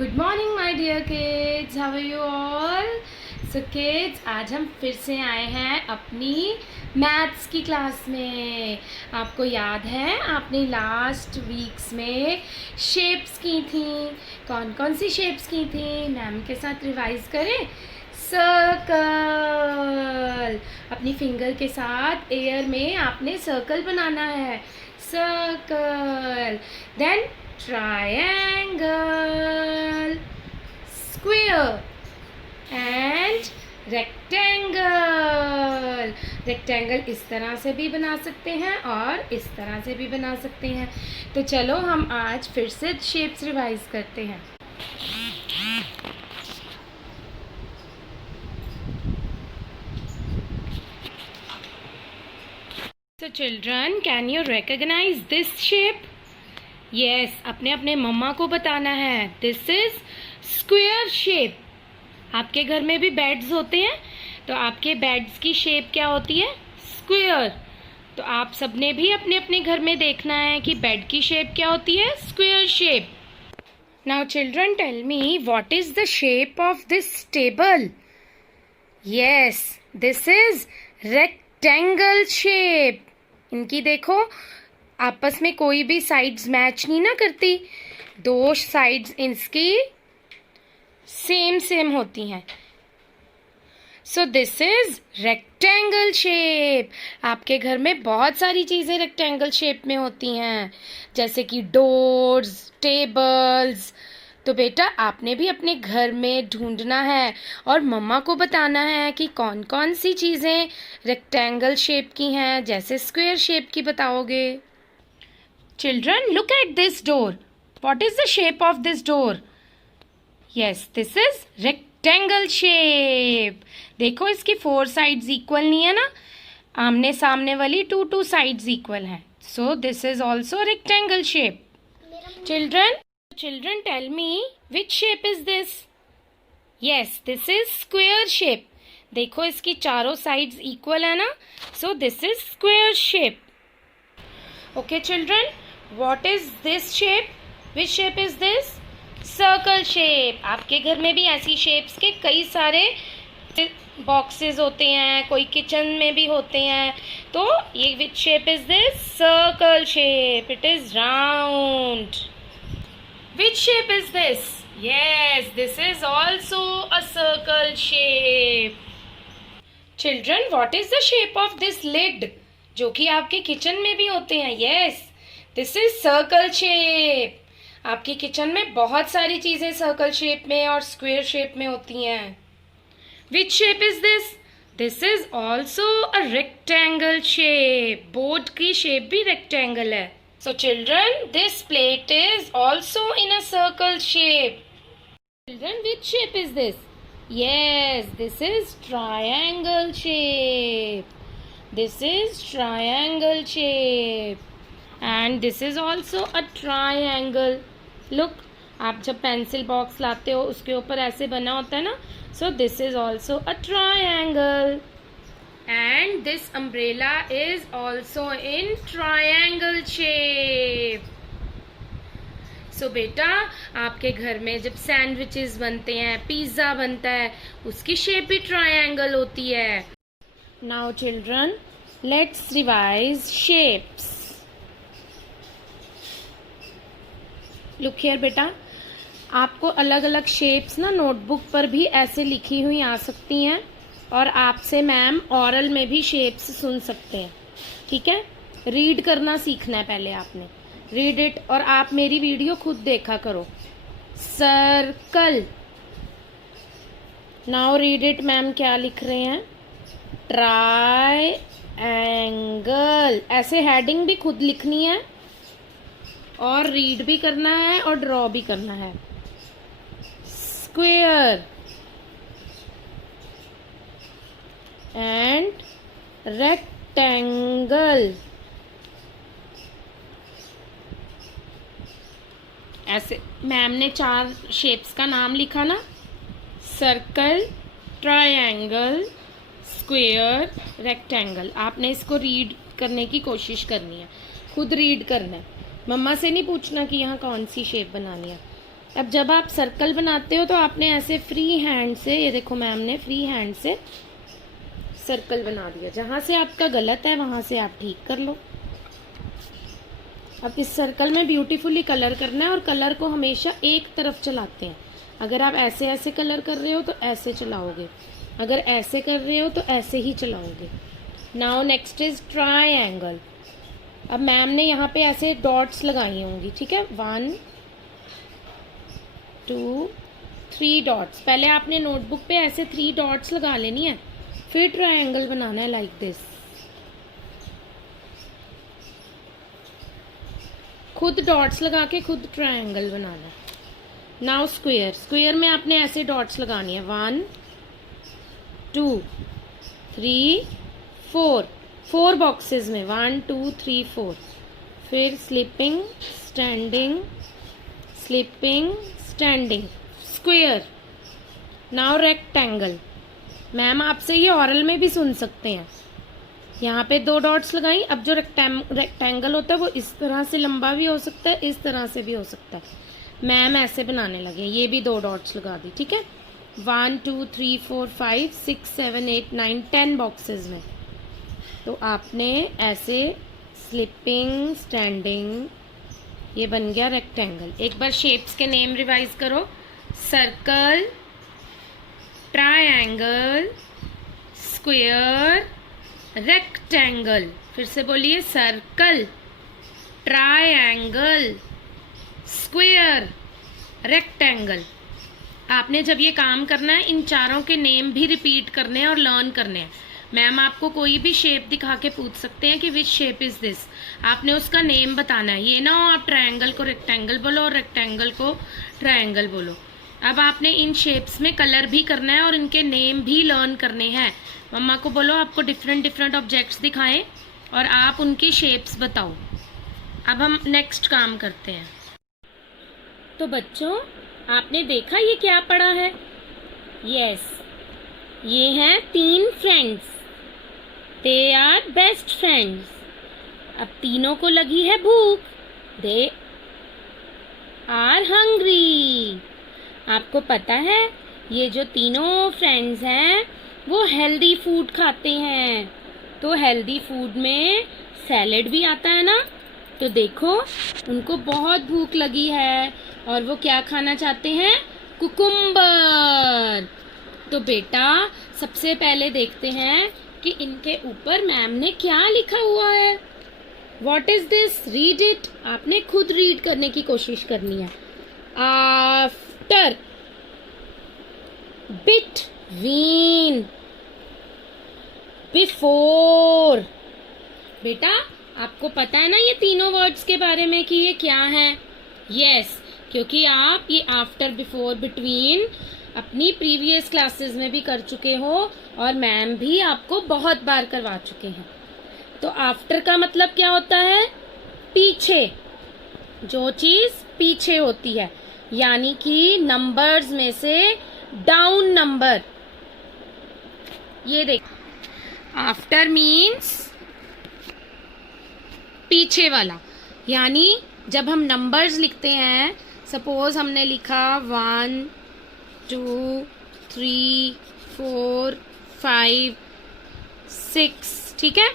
Good morning my dear kids, how are you all. So kids, आज हम फिर से आए हैं अपनी मैथ्स की क्लास में। आपको याद है आपने लास्ट वीक्स में शेप्स की थी। कौन कौन सी शेप्स की थी मैम के साथ रिवाइज करें। सर्कल, अपनी फिंगर के साथ एयर में आपने सर्कल बनाना है, circle. Then triangle, square and rectangle। rectangle इस तरह से भी बना सकते हैं और इस तरह से भी बना सकते हैं। तो चलो हम आज फिर से शेप्स रिवाइज करते हैं। So children, can you recognize this shape? Yes, अपने अपने मम्मा को बताना है। This is square shape. आपके घर में भी बेड्स होते हैं, तो आपके बेड्स की शेप क्या होती है? स्क्वायर। तो आप सबने भी अपने अपने घर में देखना है कि बेड की शेप क्या होती है? Square shape. Now children, tell me what is the shape of this table? Yes, this is rectangle shape. इनकी देखो, आपस में कोई भी साइड्स मैच नहीं ना करती, दो साइड्स इसकी सेम होती हैं। So this is rectangle shape. आपके घर में बहुत सारी चीज़ें रेक्टेंगल शेप में होती हैं, जैसे कि डोर्स, टेबल्स। तो बेटा, आपने भी अपने घर में ढूंढना है और मम्मा को बताना है कि कौन कौन सी चीज़ें रेक्टेंगल शेप की हैं, जैसे स्क्वायर शेप की बताओगे। Children, look at this door. What is the shape of this door? Yes, this is rectangle shape. देखो, इसकी 4 sides equal नहीं है ना, आमने सामने वाली 2 sides equal हैं. So this is also rectangle shape. Children, tell me which shape is this? Yes, this is square shape. देखो, इसकी चारों sides equal है ना, so this is square shape. Okay, children. What is this shape? Which shape is this? Circle shape. आपके घर में भी ऐसी shapes के कई सारे boxes होते हैं, कोई किचन में भी होते हैं। तो ये which shape is this? Circle shape. It is round. Which shape is this? Yes, this is also a circle shape. Children, what is the shape of this lid? जो कि आपके किचन में भी होते हैं। Yes, this is circle shape. आपकी kitchen में बहुत सारी चीजें सर्कल शेप में और स्क्वायर शेप में होती हैं। Which shape is this? This is also a rectangle shape. Board की शेप भी रेक्टेंगल है। So children, this plate is also in a circle shape. Children, which shape is this? Yes, this is triangle shape. This is triangle shape. And this is also a triangle. Look, आप जब pencil box लाते हो उसके ऊपर ऐसे बना होता है ना, so this is also a triangle. And this umbrella is also in triangle shape. So बेटा, आपके घर में जब सैंडविचेस बनते हैं, पिज्ज़ा बनता है, उसकी शेप भी ट्रायंगल होती है। Now children, let's revise shapes. Look here बेटा, आपको अलग अलग शेप्स ना नोटबुक पर भी ऐसे लिखी हुई आ सकती हैं, और आपसे मैम ऑरल में भी शेप्स सुन सकते हैं। ठीक है, रीड करना सीखना है पहले आपने। रीड इट, और आप मेरी वीडियो खुद देखा करो। Circle. Now read it, ma'am क्या लिख रहे हैं? ट्रायंगल। ऐसे हेडिंग भी खुद लिखनी है और रीड भी करना है और ड्रॉ भी करना है। Square and rectangle. ऐसे मैम ने 4 शेप्स का नाम लिखा ना, सर्कल, ट्रायंगल, स्क्वायर, रेक्टेंगल। आपने इसको रीड करने की कोशिश करनी है, खुद रीड करना है, मम्मा से नहीं पूछना कि यहाँ कौन सी शेप बनानी है। अब जब आप सर्कल बनाते हो तो आपने ऐसे फ्री हैंड से, ये देखो मैम ने फ्री हैंड से सर्कल बना दिया। जहाँ से आपका गलत है वहाँ से आप ठीक कर लो। अब इस सर्कल में ब्यूटीफुली कलर करना है और कलर को हमेशा एक तरफ चलाते हैं। अगर आप ऐसे ऐसे कलर कर रहे हो तो ऐसे चलाओगे, अगर ऐसे कर रहे हो तो ऐसे ही चलाओगे। Now next is triangle. अब मैम ने यहाँ पे ऐसे डॉट्स लगाई होंगी, ठीक है, 1 2 3 डॉट्स। पहले आपने नोटबुक पे ऐसे 3 डॉट्स लगा लेनी है, फिर ट्रायंगल बनाना है लाइक दिस। खुद डॉट्स लगा के खुद ट्रायंगल बनाना है। Now square. स्क्वायर में आपने ऐसे डॉट्स लगानी है, 1 2 3 4, 4 बॉक्सेस में 1 2 3 4। फिर sleeping standing sleeping standing square. Now rectangle. Ma'am आपसे ये ऑरल में भी सुन सकते हैं। यहाँ पे 2 डॉट्स लगाई। अब जो रेक्टेंगल होता है वो इस तरह से लंबा भी हो सकता है, इस तरह से भी हो सकता है। मैम ऐसे बनाने लगे, ये भी 2 डॉट्स लगा दी, ठीक है। 1 2 3 4 5 6 7 8 9 10 बॉक्सेस में। तो आपने ऐसे स्लिपिंग स्टैंडिंग, ये बन गया रेक्टेंगल। एक बार शेप्स के नेम रिवाइज करो, सर्कल, ट्रायंगल, स्क्वायर, रेक्टेंगल। फिर से बोलिए, सर्कल, ट्रायंगल, स्क्वायर, रेक्टेंगल। आपने जब ये काम करना है इन चारों के नेम भी रिपीट करने हैं और लर्न करने हैं। मैम आपको कोई भी शेप दिखा के पूछ सकते हैं कि विच शेप इज दिस, आपने उसका नेम बताना है। ये ना हो आप ट्रायंगल को रेक्टेंगल बोलो और रेक्टेंगल को ट्रायंगल बोलो। अब आपने इन शेप्स में कलर भी करना है और इनके नेम भी लर्न करने हैं। मम्मा को बोलो आपको डिफरेंट डिफरेंट ऑब्जेक्ट्स दिखाएं और आप उनकी शेप्स बताओ। अब हम नेक्स्ट काम करते हैं। तो बच्चों आपने देखा ये क्या पढ़ा है? यस, ये हैं 3 friends, they are best friends. अब तीनों को लगी है भूख, दे आर हंग्री। आपको पता है ये जो तीनों फ्रेंड्स हैं वो हेल्दी फूड खाते हैं। तो हेल्दी फूड में सैलेड भी आता है ना। तो देखो उनको बहुत भूख लगी है और वो क्या खाना चाहते हैं? कुकुम्बर। तो बेटा सबसे पहले देखते हैं कि इनके ऊपर मैम ने क्या लिखा हुआ है। What is this? Read it. आपने खुद रीड करने की कोशिश करनी है। After, between, before। बेटा आपको पता है ना ये तीनों वर्ड्स के बारे में कि ये क्या है? यस, क्योंकि आप ये आफ्टर, बिफोर, बिटवीन अपनी प्रीवियस क्लासेस में भी कर चुके हो और मैम भी आपको बहुत बार करवा चुके हैं। तो आफ्टर का मतलब क्या होता है? पीछे, जो चीज पीछे होती है, यानी कि नंबर्स में से डाउन नंबर। ये देख, आफ्टर मीन्स पीछे वाला, यानी जब हम नंबर्स लिखते हैं, सपोज हमने लिखा 1 2 3 4 5 6, ठीक है,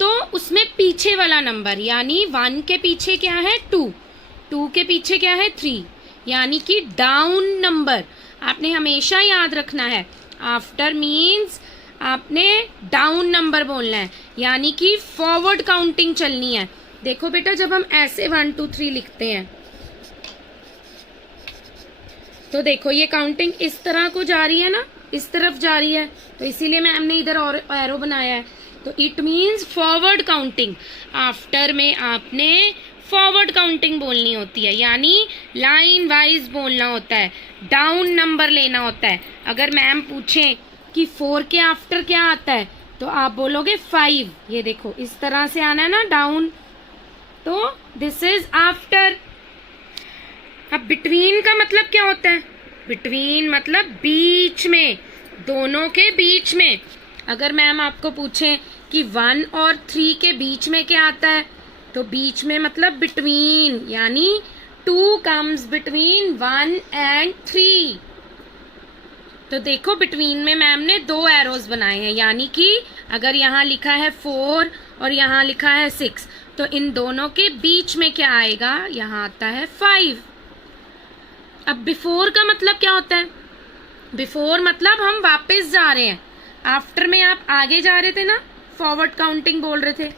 तो उसमें पीछे वाला नंबर, यानी 1 के पीछे क्या है? 2, 2 के पीछे क्या है? 3, यानी कि डाउन नंबर। आपने हमेशा याद रखना है, आफ्टर मीन्स आपने डाउन नंबर बोलना है, यानी कि फॉरवर्ड काउंटिंग चलनी है। देखो बेटा जब हम ऐसे 1 2 3 लिखते हैं तो देखो ये काउंटिंग इस तरह को जा रही है ना, इस तरफ जा रही है, तो इसीलिए मैम ने इधर और एरो बनाया है। तो it means forward counting. After में आपने फॉरवर्ड काउंटिंग बोलनी होती है, यानी लाइन वाइज बोलना होता है, डाउन नंबर लेना होता है। अगर मैम पूछें कि 4 के आफ्टर क्या आता है तो आप बोलोगे 5। ये देखो इस तरह से आना है ना डाउन, तो दिस इज आफ्टर। अब बिटवीन का मतलब क्या होता है? बिटवीन मतलब बीच में, दोनों के बीच में। अगर मैम आपको पूछें कि 1 और 3 के बीच में क्या आता है तो बीच में मतलब बिटवीन, यानी 2 comes between 1 and 3. तो देखो बिटवीन में मैम ने 2 एरोज बनाए हैं, यानी कि अगर यहाँ लिखा है 4 और यहाँ लिखा है 6, तो इन दोनों के बीच में क्या आएगा, यहाँ आता है 5. अब बिफोर का मतलब क्या होता है? बिफोर मतलब हम वापस जा रहे हैं. आफ्टर में आप आगे जा रहे थे ना, फॉरवर्ड काउंटिंग बोल रहे थे.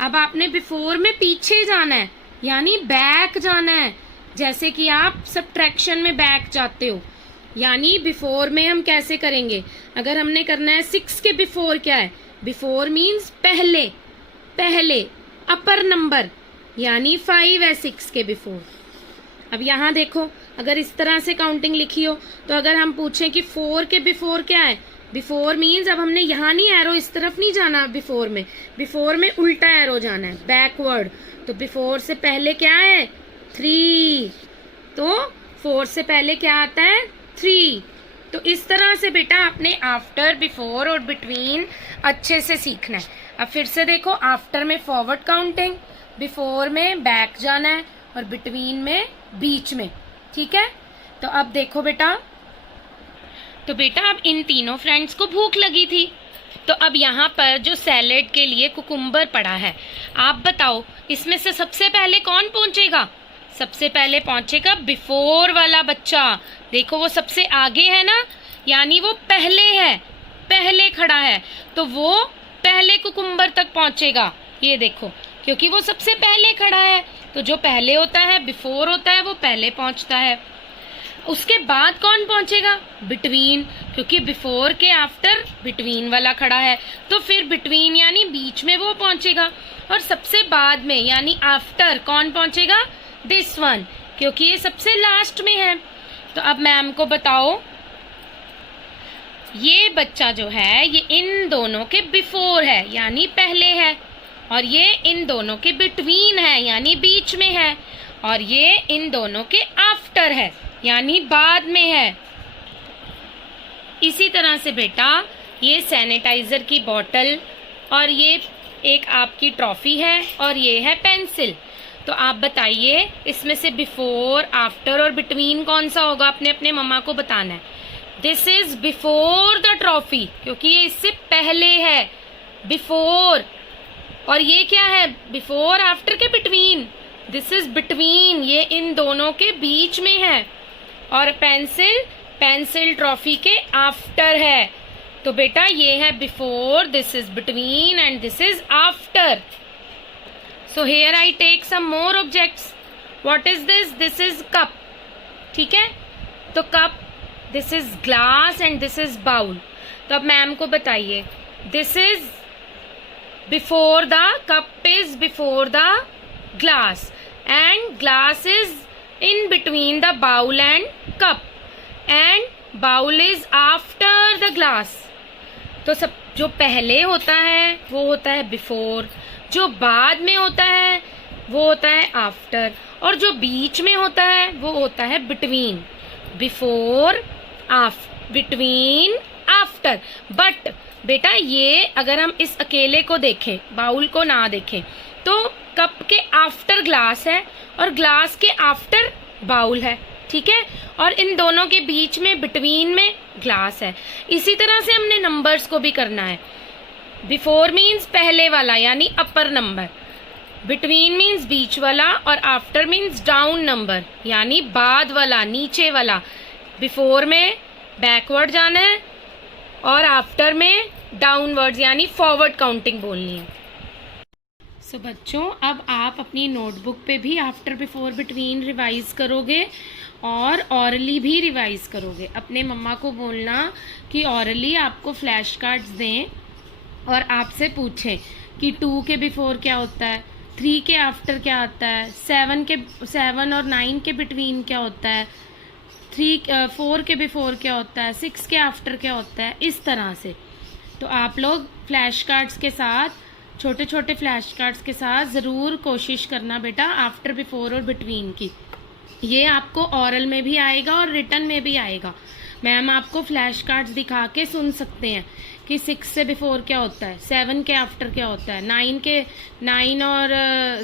अब आपने बिफोर में पीछे जाना है, यानी बैक जाना है. जैसे कि आप सब्ट्रैक्शन में बैक जाते हो, यानी बिफोर में हम कैसे करेंगे? अगर हमने करना है 6 के बिफोर क्या है? बिफोर मीन्स पहले, पहले अपर नंबर, यानी 5 है 6 के बिफोर. अब यहाँ देखो, अगर इस तरह से काउंटिंग लिखी हो, तो अगर हम पूछें कि 4 के बिफोर क्या है? बिफोर मीन्स अब हमने यहाँ नहीं एरो इस तरफ नहीं जाना. बिफोर में उल्टा एरो जाना है, बैकवर्ड. तो बिफोर से पहले क्या है? 3. तो 4 से पहले क्या आता है? 3. तो इस तरह से बेटा आपने आफ्टर, बिफोर और बिटवीन अच्छे से सीखना है. अब फिर से देखो, आफ्टर में फॉरवर्ड काउंटिंग, बिफोर में बैक जाना है और बिटवीन में बीच में. ठीक है? तो अब देखो बेटा, तो बेटा अब इन तीनों फ्रेंड्स को भूख लगी थी, तो अब यहाँ पर जो सैलेड के लिए कुकुम्बर पड़ा है, आप बताओ इसमें से सबसे पहले कौन पहुंचेगा? सबसे पहले पहुंचेगा बिफोर वाला बच्चा. देखो वो सबसे आगे है ना, यानी वो पहले है, पहले खड़ा है, तो वो पहले कुकुम्बर तक पहुंचेगा. ये देखो, क्योंकि वो सबसे पहले खड़ा है, तो जो पहले होता है, बिफोर होता है, वो पहले पहुंचता है. उसके बाद कौन पहुंचेगा? बिटवीन, क्योंकि बिफोर के आफ्टर बिटवीन वाला खड़ा है, तो फिर बिटवीन यानी बीच में वो पहुंचेगा. और सबसे बाद में यानी आफ्टर कौन पहुंचेगा? दिस वन, क्योंकि ये सबसे लास्ट में है. तो अब मैम को बताओ, ये बच्चा जो है ये इन दोनों के बिफोर है, यानी पहले है, और ये इन दोनों के बिटवीन है, यानी बीच में है, और ये इन दोनों के आफ्टर है, यानी बाद में है. इसी तरह से बेटा ये सैनिटाइजर की बोतल, और ये एक आपकी ट्रॉफी है, और ये है पेंसिल. तो आप बताइए इसमें से बिफोर, आफ्टर और बिटवीन कौन सा होगा? अपने अपने मम्मा को बताना है. This is before the trophy, क्योंकि ये इससे पहले है, बिफोर. और ये क्या है? बिफोर आफ्टर के बिटवीन. दिस इज बिटवीन, ये इन दोनों के बीच में है. और पेंसिल, पेंसिल ट्रॉफी के आफ्टर है. तो बेटा ये है before, this is between and this is after. So here I take some more objects. What is this? This is cup. ठीक है? तो cup, this is glass and this is bowl. तो अब मैम को बताइए, this is before the cup is before the glass and glass is in between the bowl and cup and bowl is after the glass. तो सब जो पहले होता है वो होता है बिफोर, जो बाद में होता है वो होता है आफ्टर, और जो बीच में होता है वो होता है between. Before, between, after. But बेटा ये अगर हम इस अकेले को देखें, बाउल को ना देखें, तो कप के आफ्टर ग्लास है और ग्लास के आफ्टर बाउल है. ठीक है? और इन दोनों के बीच में बिटवीन में ग्लास है. इसी तरह से हमने नंबर्स को भी करना है. बिफोर मीन्स पहले वाला यानी अपर नंबर, बिटवीन मीन्स बीच वाला, और आफ्टर मीन्स डाउन नंबर यानी बाद वाला, नीचे वाला. बिफोर में बैकवर्ड जाना है और आफ्टर में डाउनवर्ड्स यानी फॉरवर्ड काउंटिंग बोलनी है. सो बच्चों, अब आप अपनी नोटबुक पे भी आफ्टर, बिफोर, बिटवीन रिवाइज करोगे और ऑरली भी रिवाइज करोगे. अपने मम्मा को बोलना कि ऑरली आपको फ्लैश कार्ड्स दें और आपसे पूछें कि 2 के बिफोर क्या होता है, 3 के आफ्टर क्या होता है, 7 और 9 के बिटवीन क्या होता है, 4 के बिफोर क्या होता है, 6 के आफ्टर क्या होता है, इस तरह से. तो आप लोग फ्लैश कार्ड्स के साथ, छोटे छोटे फ्लैश कार्ड्स के साथ ज़रूर कोशिश करना बेटा आफ्टर, बिफोर और बिटवीन की. ये आपको ऑरल में भी आएगा और रिटन में भी आएगा. मैम आपको फ्लैश कार्ड्स दिखा के सुन सकते हैं कि 6 से बिफोर क्या होता है, 7 के आफ्टर क्या होता है,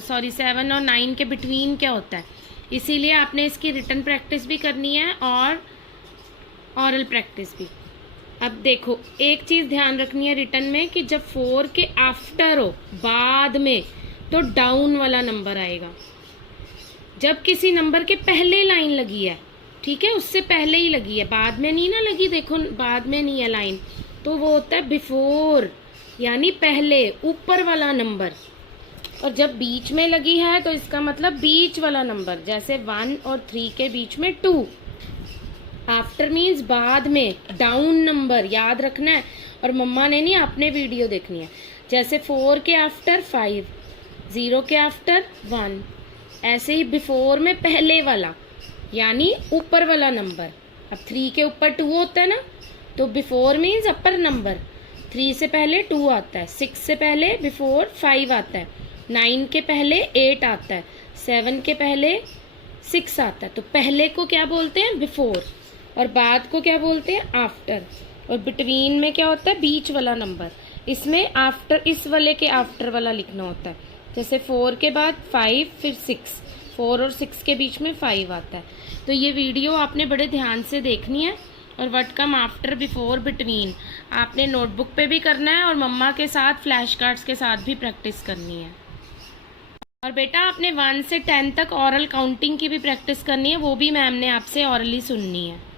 7 और 9 के बिटवीन क्या होता है. इसीलिए आपने इसकी रिटन प्रैक्टिस भी करनी है और ऑरल प्रैक्टिस भी। अब देखो एक चीज़ ध्यान रखनी है रिटन में कि जब 4 के आफ्टर हो, बाद में, तो डाउन वाला नंबर आएगा। जब किसी नंबर के पहले लाइन लगी है, ठीक है, उससे पहले ही लगी है, बाद में नहीं ना लगी, देखो बाद में नहीं है लाइन, तो वो होता है बिफोर, यानी पहले, ऊपर वाला नंबर। और जब बीच में लगी है तो इसका मतलब बीच वाला नंबर, जैसे 1 और 3 के बीच में 2। आफ्टर मीन्स बाद में, डाउन नंबर याद रखना है। और मम्मा ने नहीं, आपने वीडियो देखनी है। जैसे 4 के आफ्टर 5, 0 के आफ्टर 1, ऐसे ही बिफोर में पहले वाला यानी ऊपर वाला नंबर। अब 3 के ऊपर 2 होता है ना, तो बिफोर मीन्स अपर नंबर, 3 से पहले 2 आता है, 6 से पहले बिफोर 5 आता है, 9 के पहले 8 आता है, 7 के पहले 6 आता है। तो पहले को क्या बोलते हैं? बिफोर, और बाद को क्या बोलते हैं? आफ्टर। और बिटवीन में क्या होता है? बीच वाला नंबर। इसमें आफ्टर, इस वाले के आफ्टर वाला लिखना होता है। जैसे 4 के बाद 5, फिर 6, 4 और 6 के बीच में 5 आता है। तो ये वीडियो आपने बड़े ध्यान से देखनी है। और what come after, before, between आपने नोटबुक पे भी करना है और मम्मा के साथ फ्लैश कार्ड्स के साथ भी प्रैक्टिस करनी है। और बेटा आपने 1 से 10 तक ऑरल काउंटिंग की भी प्रैक्टिस करनी है, वो भी मैम ने आपसे ऑरली सुननी है।